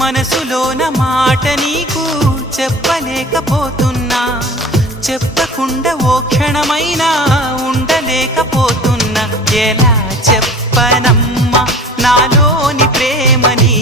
మనసులోన మాట నీకు చెప్పలేకపోతున్నా, చెప్పకుండా ఓ క్షణమైనా ఉండలేకపోతున్నా. ఎలా చెప్పనమ్మా నాలోని ప్రేమని